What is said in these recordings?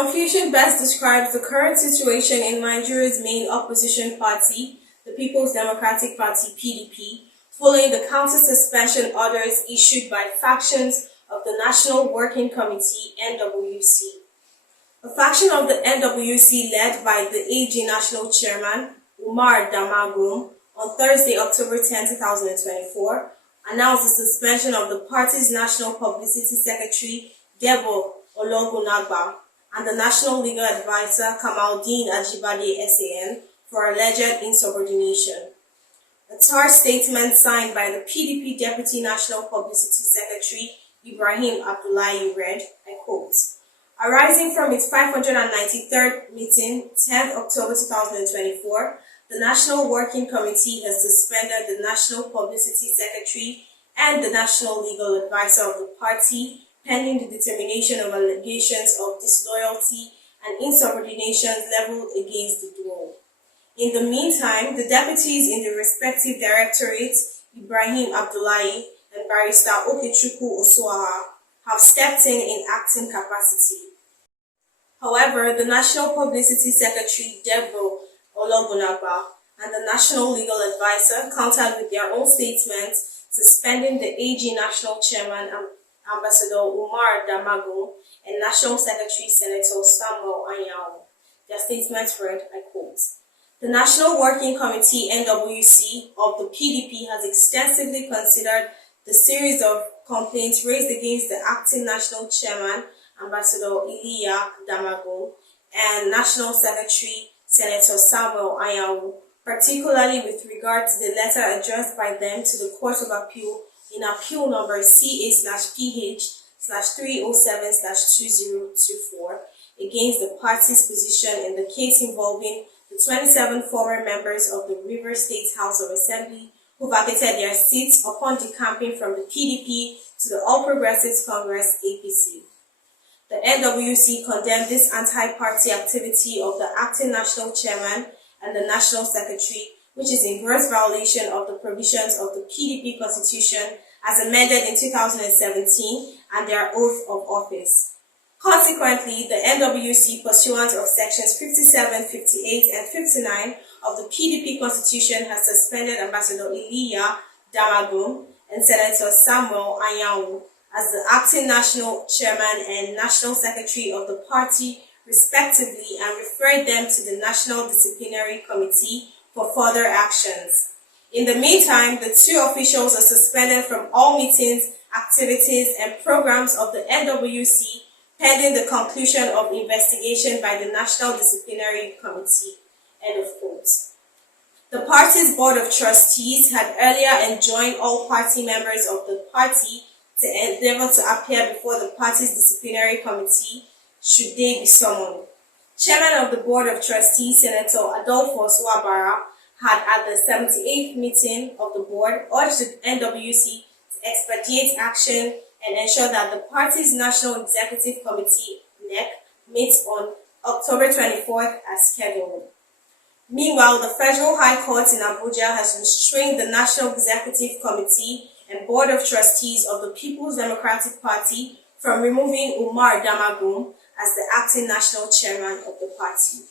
confusion best describes the current situation in Nigeria's main opposition party, the People's Democratic Party (PDP), following the counter-suspension orders issued by factions of the National Working Committee (NWC). A faction of the NWC led by the AG National Chairman, Umar Damagum, on Thursday, October 10, 2024, announced the suspension of the party's National Publicity Secretary, Debo Ologunagba, and the National Legal Advisor, Kamaldeen Ajibade SAN, for alleged insubordination. A TAR statement signed by the PDP Deputy National Publicity Secretary, Ibrahim Abdullahi, read, I quote, "Arising from its 593rd meeting, 10th October 2024, the National Working Committee has suspended the National Publicity Secretary and the National Legal Advisor of the party pending the determination of allegations of disloyalty and insubordination leveled against the duo. In the meantime, the deputies in the respective directorates, Ibrahim Abdullahi and Barrister Okechukwu Osuaha, have stepped in acting capacity. However, the National Publicity Secretary, Debo Ologunagba, and the National Legal Advisor countered with their own statements, suspending the AG National Chairman, Ambassador Umar Damagum, and National Secretary, Senator Samuel Anyanwu. Their statements read, I quote, "The National Working Committee (NWC) of the PDP has extensively considered the series of complaints raised against the acting National Chairman, Ambassador Iliya Damagum, and National Secretary, Senator Samuel Anyanwu, particularly with regard to the letter addressed by them to the Court of Appeal in Appeal Number CA/PH/307/2024 against the party's position in the case involving the 27 former members of the Rivers State House of Assembly who vacated their seats upon decamping from the PDP to the All Progressives Congress (APC). The NWC condemned this anti-party activity of the acting National Chairman and the National Secretary, which is in gross violation of the provisions of the PDP Constitution as amended in 2017 and their oath of office. Consequently, the NWC, pursuant of sections 57, 58, and 59 of the PDP Constitution, has suspended Ambassador Iliya Damagum and Senator Samuel Anyanwu as the acting National Chairman and National Secretary of the party, respectively, and referred them to the National Disciplinary Committee for further actions. In the meantime, the two officials are suspended from all meetings, activities, and programs of the NWC pending the conclusion of investigation by the National Disciplinary Committee." End of quote. The party's Board of Trustees had earlier enjoined all party members of the party to endeavor to appear before the party's disciplinary committee should they be summoned. Chairman of the Board of Trustees, Senator Adolphus Wabara, had at the 78th meeting of the board urged the NWC to expedite action and ensure that the party's National Executive Committee (NEC) meets on October 24th as scheduled. Meanwhile, the Federal High Court in Abuja has restrained the National Executive Committee and Board of Trustees of the People's Democratic Party from removing Umar Damagum as the acting National Chairman of the party.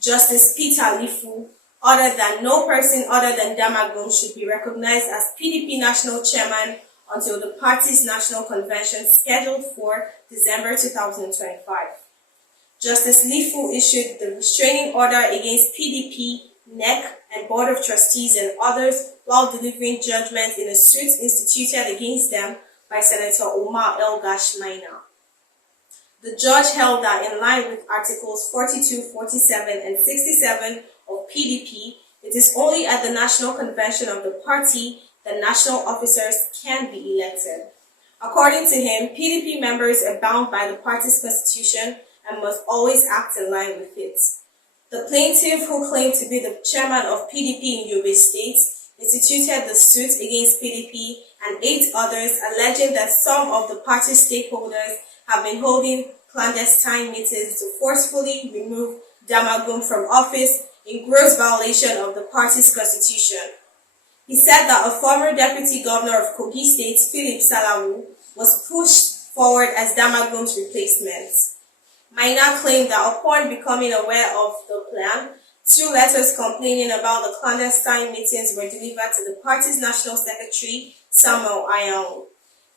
Justice Peter Lifu ordered that no person other than Damagum should be recognized as PDP National Chairman until the party's National Convention scheduled for December 2025. Justice Lifu issued the restraining order against PDP, NEC, and Board of Trustees and others while delivering judgment in a suit instituted against them by Senator Omar El-Gash Maina. The judge held that in line with Articles 42, 47, and 67 of PDP, it is only at the National Convention of the party that national officers can be elected. According to him, PDP members are bound by the party's constitution and must always act in line with it. The plaintiff, who claimed to be the chairman of PDP in Yobe State, instituted the suit against PDP and 8 others, alleging that some of the party's stakeholders have been holding clandestine meetings to forcefully remove Damagum from office in gross violation of the party's constitution. He said that a former deputy governor of Kogi State, Philip Salawu, was pushed forward as Damagum's replacement. Maina claimed that upon becoming aware of the plan, 2 letters complaining about the clandestine meetings were delivered to the party's national secretary, Samuel Anyanwu.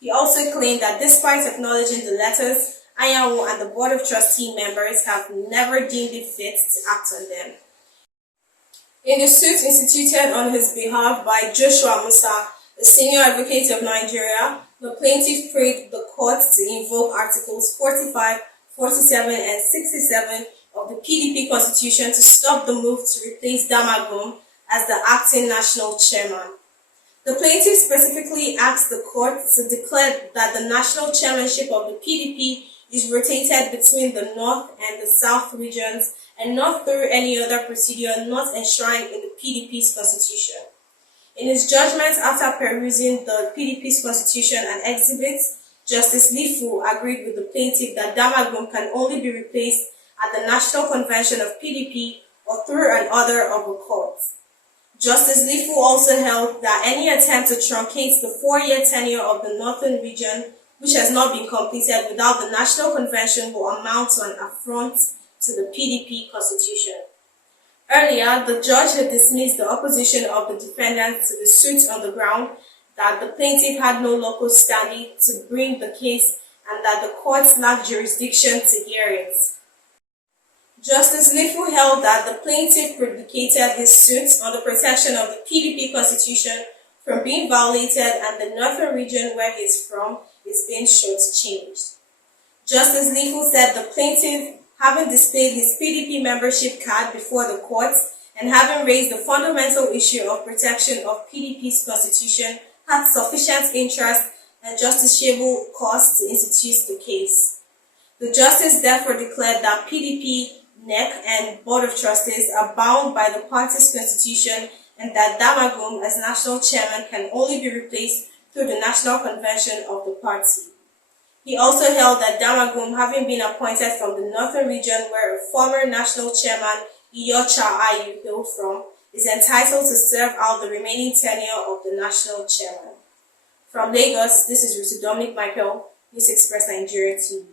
He also claimed that despite acknowledging the letters, Anyanwu and the Board of Trustee members have never deemed it fit to act on them. In the suit instituted on his behalf by Joshua Musa, the senior advocate of Nigeria, the plaintiff prayed the court to invoke Articles 45, 47, and 67 of the PDP Constitution to stop the move to replace Damagum as the acting national chairman. The plaintiff specifically asked the court to declare that the national chairmanship of the PDP is rotated between the North and the South regions and not through any other procedure not enshrined in the PDP's constitution. In his judgment after perusing the PDP's constitution and exhibits, Justice Lifu agreed with the plaintiff that Damagum can only be replaced at the National Convention of PDP or through an order of a court. Justice Lifu also held that any attempt to truncate the 4-year tenure of the Northern region, which has not been completed without the National Convention, will amount to an affront to the PDP constitution. Earlier, the judge had dismissed the opposition of the defendants to the suit on the ground that the plaintiff had no local standing to bring the case and that the courts lacked jurisdiction to hear it. Justice Lifu held that the plaintiff predicated his suit on the protection of the PDP constitution from being violated and the northern region where he is from is being shortchanged. Justice Lifu said the plaintiff, having displayed his PDP membership card before the courts and having raised the fundamental issue of protection of PDP's constitution, had sufficient interest and justiciable cause to institute the case. The justice therefore declared that PDP, NEC, and Board of Trustees are bound by the party's constitution and that Damagum as national chairman can only be replaced through the National Convention of the party. He also held that Damagum, having been appointed from the northern region where a former national chairman, Iyocha Ayu, hailed from, is entitled to serve out the remaining tenure of the national chairman. From Lagos, this is Ruth Dominic Michael, News Express Nigeria TV.